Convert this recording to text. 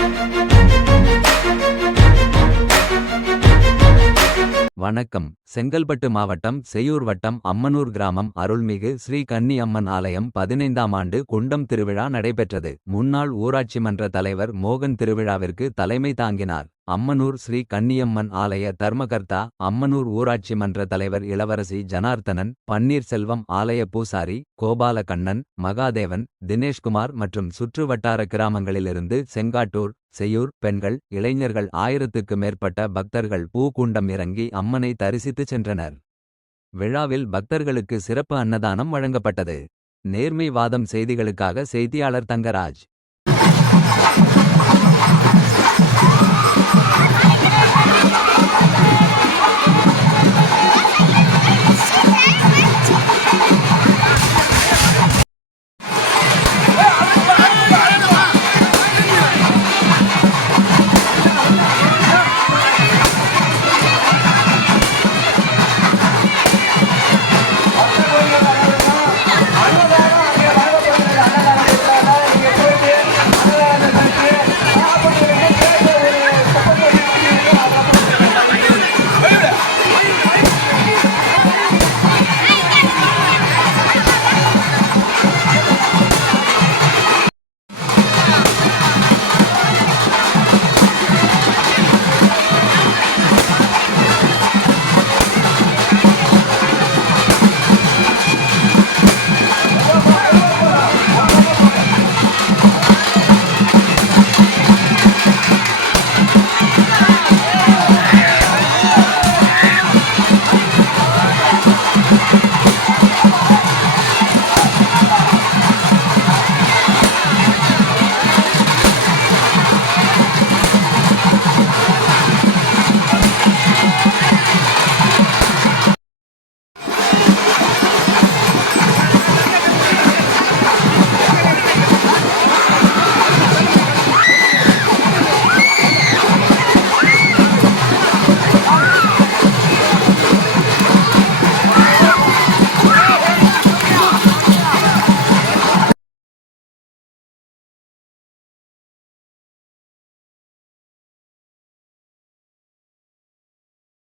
Thank you. வணக்கம். செங்கல்பட்டு மாவட்டம் செய்யூர் வட்டம் அம்மனூர் கிராமம் அருள்மிகு ஸ்ரீ கன்னி அம்மன் ஆலயம் பதினைந்தாம் ஆண்டு குண்டம் திருவிழா நடைபெற்றது. முன்னாள் ஊராட்சி மன்ற தலைவர் மோகன் திருவிழாவிற்கு தலைமை தாங்கினார். அம்மனூர் ஸ்ரீ கன்னியம்மன் ஆலய தர்மகர்த்தா அம்மனூர் ஊராட்சி மன்ற தலைவர் இளவரசி ஜனார்த்தனன் பன்னீர்செல்வம் ஆலய பூசாரி கோபாலகண்ணன் மகாதேவன் தினேஷ்குமார் மற்றும் சுற்று வட்டார கிராமங்களிலிருந்து செங்காட்டூர் செய்யூர் பெண்கள் இளைஞர்கள் ஆயிரத்துக்கு மேற்பட்ட பக்தர்கள் பூக்குண்டம் இறங்கி அம்மனை தரிசித்துச் சென்றனர். விழாவில் பக்தர்களுக்கு சிறப்பு அன்னதானம் வழங்கப்பட்டது. நேர்மை வாதம் செய்திகளுக்காக செய்தியாளர் தங்கராஜ்.